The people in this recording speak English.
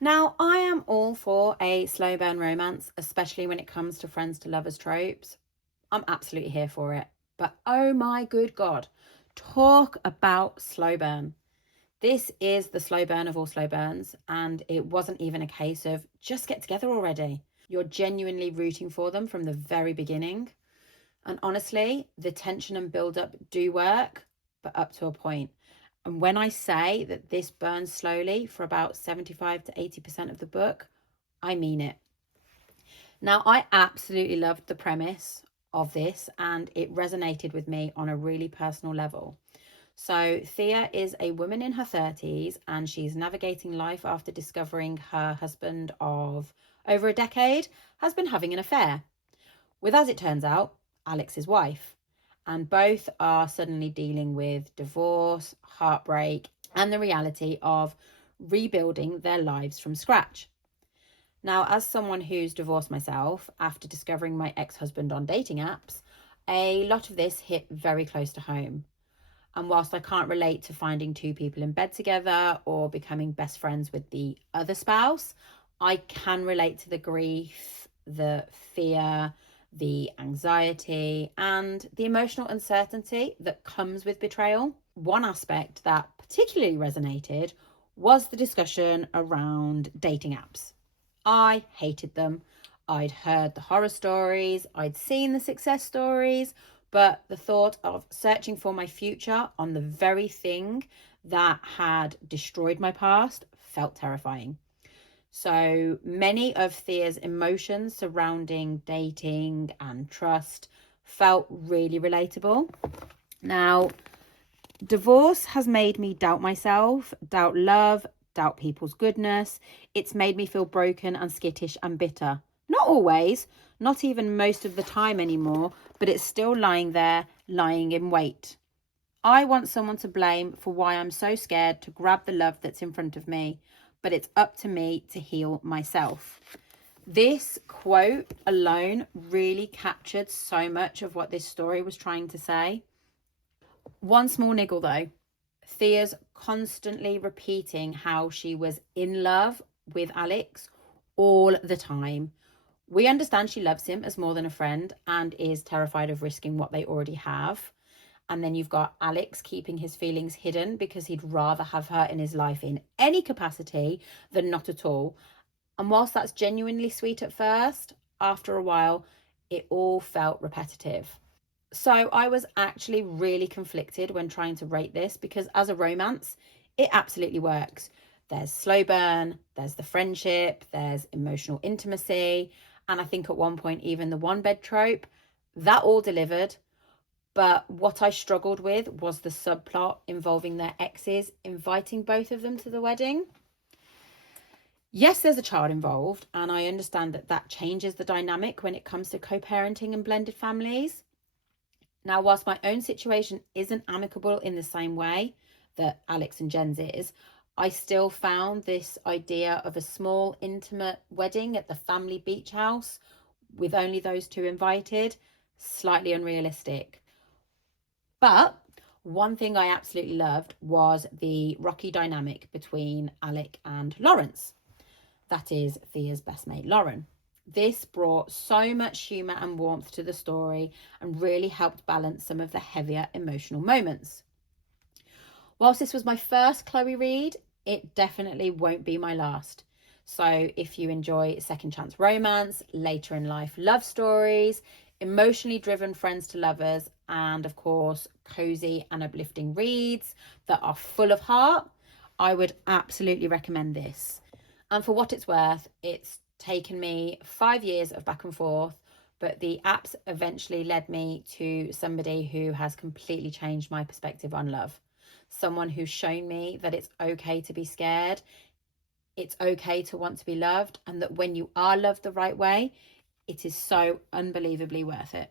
Now, I am all for a slow burn romance, especially when it comes to friends to lovers tropes. I'm absolutely here for it. But oh my good God, talk about slow burn. This is the slow burn of all slow burns, and it wasn't even a case of just get together already. You're genuinely rooting for them from the very beginning. And honestly, the tension and build up do work, but up to a point. And when I say that this burns slowly for about 75 to 80% of the book, I mean it. Now, I absolutely loved the premise of this, and it resonated with me on a really personal level. So, Thea is a woman in her 30s, and she's navigating life after discovering her husband of over a decade has been having an affair with, as it turns out, Alex's wife. And both are suddenly dealing with divorce, heartbreak, and the reality of rebuilding their lives from scratch. Now, as someone who's divorced myself after discovering my ex-husband on dating apps, a lot of this hit very close to home. And whilst I can't relate to finding two people in bed together or becoming best friends with the other spouse, I can relate to the grief, the fear, the anxiety, and the emotional uncertainty that comes with betrayal. One aspect that particularly resonated was the discussion around dating apps. I hated them. I'd heard the horror stories, I'd seen the success stories, but the thought of searching for my future on the very thing that had destroyed my past felt terrifying. So many of Thea's emotions surrounding dating and trust felt really relatable. Now, divorce has made me doubt myself, doubt love, doubt people's goodness. It's made me feel broken and skittish and bitter. Not always, not even most of the time anymore, but it's still lying there, lying in wait. I want someone to blame for why I'm so scared to grab the love that's in front of me, but it's up to me to heal myself. This quote alone really captured so much of what this story was trying to say. One small niggle though, Thea's constantly repeating how she was in love with Alex all the time. We understand she loves him as more than a friend and is terrified of risking what they already have. And then you've got Alex keeping his feelings hidden because he'd rather have her in his life in any capacity than not at all. And whilst that's genuinely sweet at first, after a while, it all felt repetitive. So I was actually really conflicted when trying to rate this because as a romance, it absolutely works. There's slow burn, there's the friendship, there's emotional intimacy, and I think at one point even the one bed trope, that all delivered. But what I struggled with was the subplot involving their exes inviting both of them to the wedding. Yes, there's a child involved, and I understand that that changes the dynamic when it comes to co-parenting and blended families. Now, whilst my own situation isn't amicable in the same way that Alex and Jen's is, I still found this idea of a small, intimate wedding at the family beach house with only those two invited slightly unrealistic. But one thing I absolutely loved was the rocky dynamic between Alec and Lawrence. That is Thea's best mate, Lauren. This brought so much humour and warmth to the story and really helped balance some of the heavier emotional moments. Whilst this was my first Chloe read, it definitely won't be my last. So if you enjoy second chance romance, later in life love stories, emotionally driven friends to lovers, and of course, cozy and uplifting reads that are full of heart, I would absolutely recommend this. And for what it's worth, it's taken me 5 years of back and forth, but the apps eventually led me to somebody who has completely changed my perspective on love. Someone who's shown me that it's okay to be scared, it's okay to want to be loved, and that when you are loved the right way, it is so unbelievably worth it.